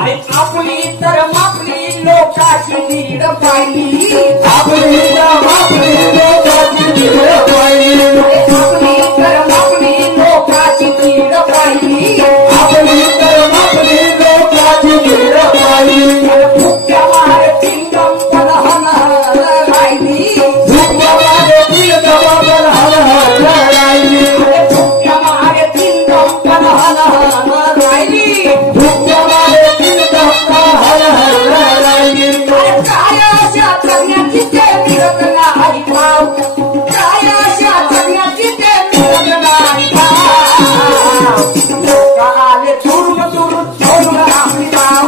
अरे आपली तर मापली लोकाची दीड पाहिली, आपली तर मापली लोकाची दीड पाहिली, आपली तर मापली लोकाची दीड पाहिली, आपली तर मापली लोकाची दीड पाहिली. फुक्या मारतील गंपन हन राहिली, फुक्या मारतील गंपन हन राहिली, फुक्या मारतील गंपन हन राहिली, फुक्या मारतील गंपन हन राहिली. काय अशा जगण्याची ते मिळत नाही भाव, काय अशा जगण्याची ते मिळत नाही भाव. लोक आले दुरून दुरून सोडून आपली गाव,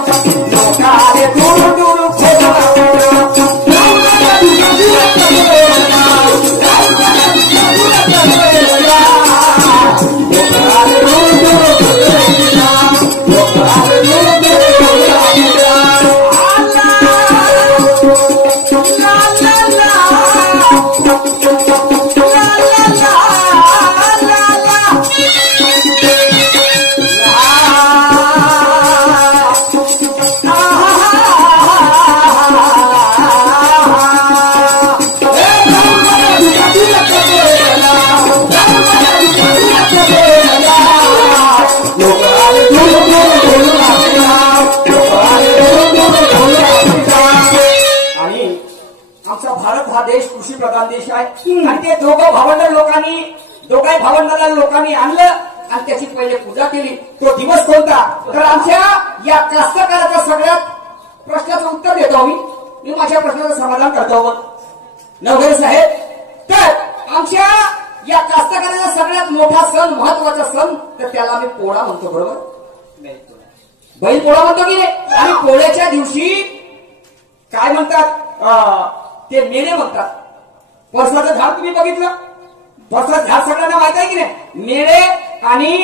लोक आले दुरून दुरून सोडून आपली गाव. कृषी प्रधान देश आहे आणि ते दोघाही भावंडाला लोकांनी आणलं आणि त्याची पहिले पूजा केली. तो दिवस कोणता तर आमच्या या कास्तकाराच्या सगळ्यात प्रश्नाचं उत्तर देतो मी माझ्या प्रश्नाचं समाधान करतो नवघरे साहेब. तर आमच्या या कास्तकाराचा सगळ्यात मोठा सण महत्वाचा सण तर त्याला आम्ही पोळा म्हणतो, बरोबर? बैल पोळा म्हणतो की नाही. आणि पोळ्याच्या दिवशी काय म्हणतात ते मेणे म्हणतात. पळसाचं झाड तुम्ही बघितलं, पळसाचं झाड सगळ्यांना माहित आहे की नाही. मेळे आणि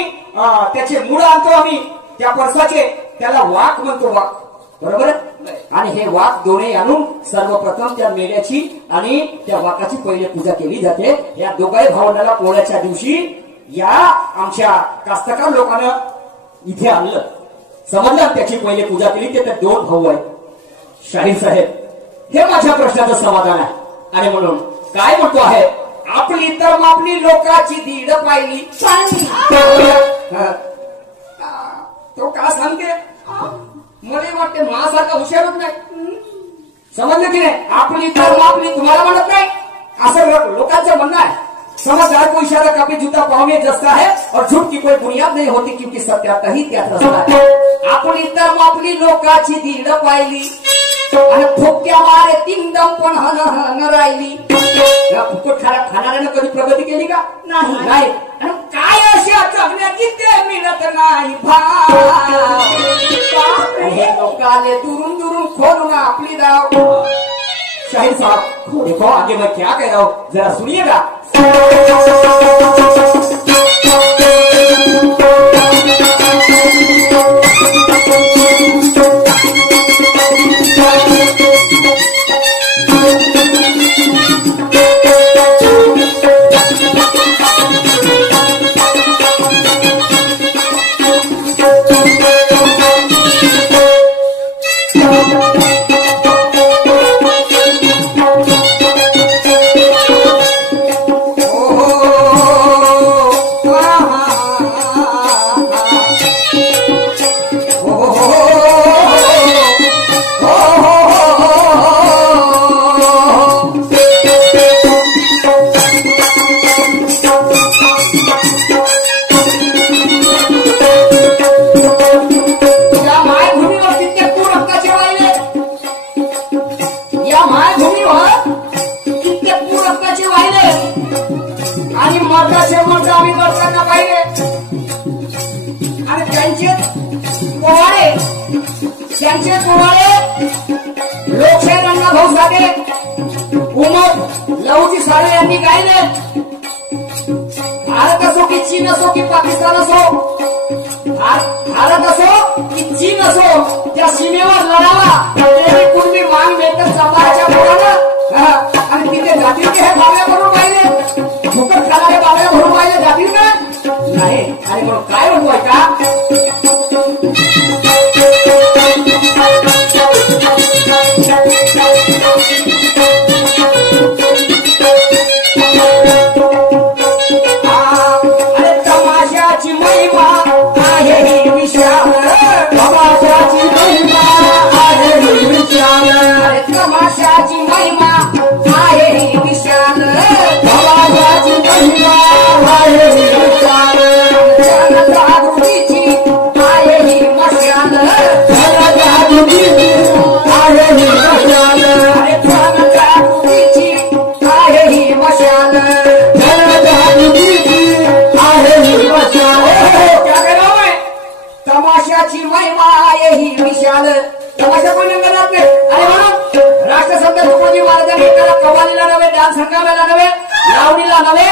त्याचे मूळ आणतो आम्ही त्या पळसाचे, त्याला वाक म्हणतो, वाक, बरोबर. आणि हे वाक दोन्ही आणून सर्वप्रथम त्या मेळ्याची आणि त्या वाकाची पहिले पूजा केली जाते. या दोघाही भावंडाला पोळ्याच्या दिवशी या आमच्या कास्तकार लोकांना इथे आणलं, समजलं, त्याची पहिले पूजा केली. ते तर दोन भाऊ आहेत. शाहीर साहेब, हे माझ्या प्रश्नाचं समाधान आहे. आणि म्हणून काय म्हणतो आहे, आपली तर मापली लोकाची दीड पाहिली. तो का सांगते मला वाटते माझ्यासारखा हुशारच नाही, समजलं की नाही. आपली तर मापली तुम्हाला म्हणत नाही असं लोकांचं म्हणणं आहे. समझदार को इशारा काफी जूता पाँव में जसता है और झूठ की कोई बुनियाद नहीं होती क्योंकि सत्यात ही त्यात रस्ता है. आपली तर मापली लोकाची दीड पाहिली आणि फुक्या मारे तिंगदम पण हन राहिली. फुकट खाणाऱ्यानं कधी प्रगती केली का? नाही. आणि काय अशा जगण्याची ते मिळत नाही भाव. हे लोक आले दुरून दुरून खोलून आपली दाव. शाहीर साहब, देखो आगे मैं क्या कह रहा हूं, जरा सुनिएगा. लोकशाही रंगा भाऊ साठे उमर लहूजी साळे यांनी गायले. भारत असो की चीन असो की पाकिस्तान असो, भारत असो की चीन असो, त्या सीमेवर लढावा तेही कुणबी मांग मेटर सांभाळायच्या पोरानं. आणि तिथे जातील की हे बावल्या भरून पाहिले, फुकट खाणारे बावल्या भरून पाहिले जातील का? नाही. आणि म्हणून काय म्हणतोय का आहे ही विशाल तमाशा कोणी रंगणार नाही. अरे म्हणून राष्ट्रसंत तुकडोजी महाराजांनी एकाला कव्वालीला नव्हे, डान्स हंगामाला नव्हे, लावणीला नव्हे,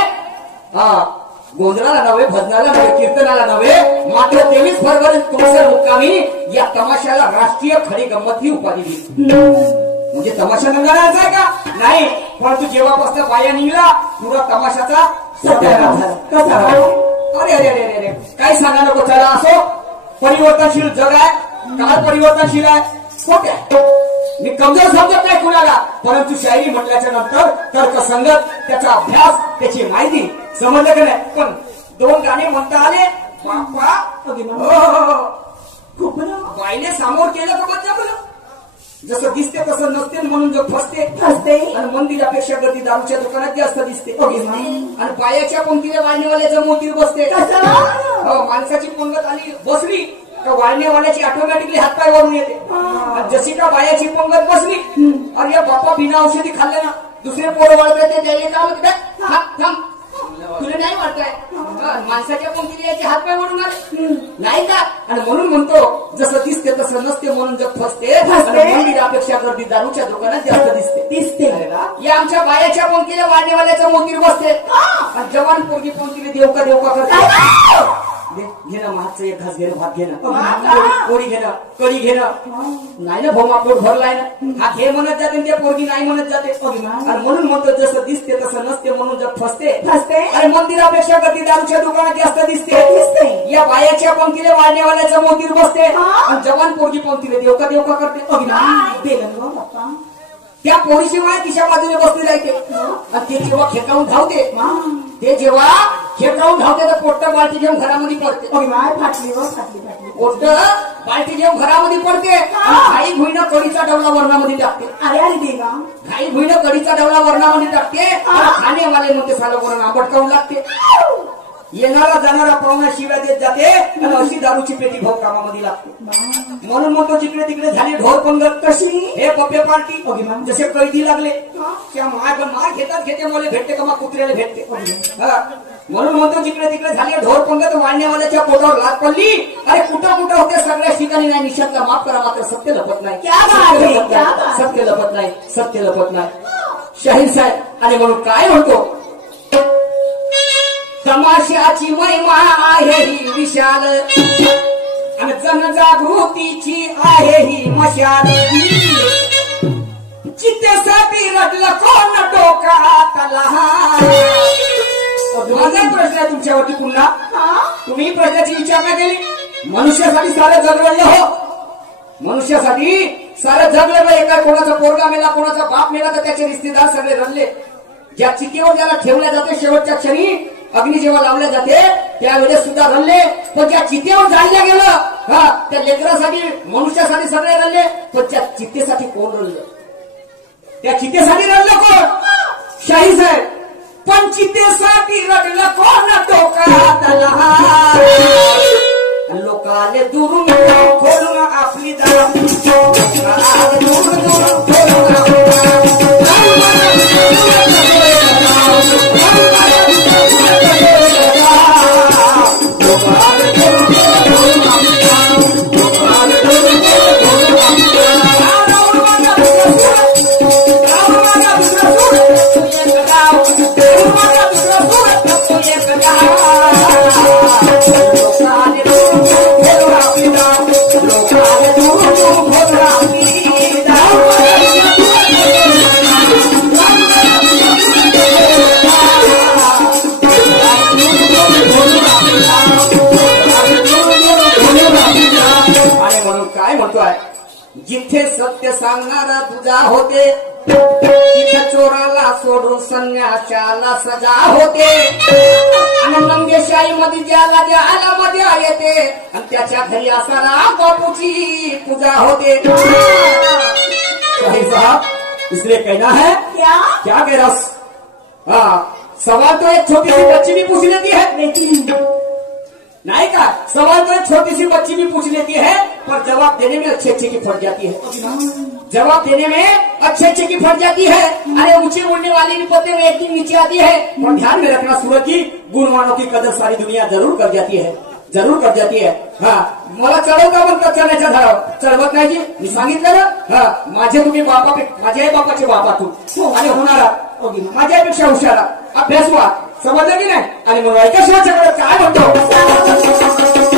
गोंधळाला नव्हे, भजनाला नव्हे, कीर्तनाला नव्हे, मात्र 23 फरवरी तुमसर मुक्कामी या तमाशाला राष्ट्रीय खडी गंमत ही उपाधी दिली. म्हणजे तमाशा रंगणारच आहे का नाही, परंतु जेव्हापासून बाया निघला तुला तमाशाचा सत्यानाश झाला. कसा? अरे अरे अरे अरे काही सांगा नको. चला असो, परिवर्तनशील जग आहे, काळ परिवर्तनशील आहे. खोट आहे, मी कमजोर समजत नाही कुणाला, परंतु शायरी म्हटल्याच्या नंतर तर्कसंगत त्याचा अभ्यास, त्याची माहिती समजलं का नाही. पण 2 गाणे म्हणता आले बापा, खूप बाईने समोर केलं तर बच्चा बोल. जसं दिसते तसं नसते म्हणून जर फसते आणि मंदिरापेक्षा गर्दी दारूच्या दुकानात जास्त दिसते. आणि पायाच्या पंक्तीने वाळणेवाल्याचं मोतीर बसते. माणसाची पंगत आली बसली तर वाळणेवाल्याची ऑटोमॅटिकली हातपाय वरून येते. जशी का बायाची पंगत बसली, अरे बाप्पा बिना औषधी खाल्ले ना दुसरे पोरं वळते त्याला काय म्हणतात, तुला नाही वाटतंय माणसाच्या पंक्तीने याचे हातपाय वळून आले नाही का. आणि म्हणून म्हणतो जसं दिसते तसं नसते म्हणून जग फसते. मंदिरापेक्षा गर्दी दारूच्या दुकानात जास्त दिसते. या आमच्या बायाच्या पंक्तीला वाढणेवाल्याचं मोतीर बसते. जवान पोरगी पंक्तीने देवका देवका करते. घेणं मागचं एक घास घेणं, भात घेणं, पोळी घेणं, कढी घेणं. नाही ना भाऊ, पोट भरलाय ना, हा घे म्हणत जाते त्या पोरगी नाही म्हणत जाते. आणि म्हणून म्हणतो जसं दिसते तसं नसते म्हणून जग फसते. आणि मंदिरापेक्षा गर्दी दारूच्या दुकानात जास्त दिसते. या बायाच्या पंक्तीला वाढण्यावाल्याचं मोतीर बसते. आणि जवान पोरगी पंक्तीला देवका देवका करते. त्या पोरीची माय तिच्या बाजूने बसली राहते. आणि ते जेव्हा खेकावून धावते, तर पोट्ट बालटी घेऊन घरामध्ये पडते. पोट्ट बालटी घेऊन घरामध्ये पडते. घाई भुईनं कढीचा डबला वर्णामध्ये टाकते. घाई भुईनं कढीचा डबला वर्णामध्ये टाकते. खाणेवाले म्हणते साला वरण आंबट काढून लागते. येणारा जाणारा पाहुणा शिव्या देत जाते आणि अशी दारूची पेटी भाऊ कामामध्ये लागते. म्हणून म्हणतो जिकडे तिकडे झाली ढोर पंगत. कशी? हे बब्बे पार्टी जसे कैदी लागले त्या मार घेते मला भेटते का मग कुत्र्याला भेटते. म्हणून म्हणतो जिकडे तिकडे झाली ढोर पंगत, वाढण्यावाल्याच्या पोटावर लात पडली. अरे कुठं कुठं होते सगळ्या ठिकाणी नाही. निषेधला माफ करा मात्र सत्य लपत नाही. सत्य लपत नाही. सत्य लपत नाही. शाहीर साहेब आणि म्हणून काय म्हणतो, तमाशाची महिमा आहे ही विशाल आणि जनजागृतीची आहे ही मशाल. चित्तेसाठी रडलं कोण डोकात लहान. माझा प्रश्न आहे तुमच्यावरती पुन्हा, तुम्ही प्रश्नाची विचारणा केली. मनुष्यासाठी सारं जग रडलं. हो, मनुष्यासाठी सारं जग रडलं. एका कोणाचा पोरगा मेला, कोणाचा बाप मेला तर त्याचे रिश्तेदार सगळे रडले. ज्या चितेवर ज्याला ठेवल्या जाते शेवटच्या क्षणी अग्नी जेव्हा लावल्या जाते त्यावेळेस सुद्धा रडले. पण ज्या चितेवर जाळल्या गेलं त्या लेकरासाठी मनुष्यासाठी सगळे रडले. पण त्या चितेसाठी कोण रडलं? त्या चितेसाठी रडलं कोण? शाही साहेब. पण चितेसाठी रडलं कोण डोकात लहान. लोकाले दुरून खोलून आपली दार, दुरून खोलून आपली जिथे सत्य सांगणारा तुझा होते तिथे चोराला सोडून संन्याशाला सजा होते. आणि नंदेशाही मध्ये ज्याला मजा येते आणि त्याच्या घरी असारा बापूची पूजा होते. साहब इसलिए कहना है क्या कह रहा सवाल तो एक छोटी सी बच्ची भी पूछ लेती है नहीं का. सवाल तो एक छोटी सी बच्ची भी पूछ लेती है पर जवाब देने में अच्छे अच्छे की फट जाती है. जवाब देने में अच्छे अच्छे की फट जाती है. अरे ऊंचे उड़ने वाली भी पत्ते में एक दिन नीचे आती है. और ध्यान में रखना सूरज की गुणवानों की कदर सारी दुनिया जरूर कर जाती है. जरूर कर जाती है. हा मला चढवता म्हणतात चण्याच्या झाडावर, चढवत नाही की मी सांगितलं ना. हा माझे तुम्ही माझ्या बापाचे बापातून आणि होणारा माझ्यापेक्षा हुशारा अभ्यास व्हा, समजलं की नाही. आणि मग ऐका शिवाच्याकडे काय म्हणतो.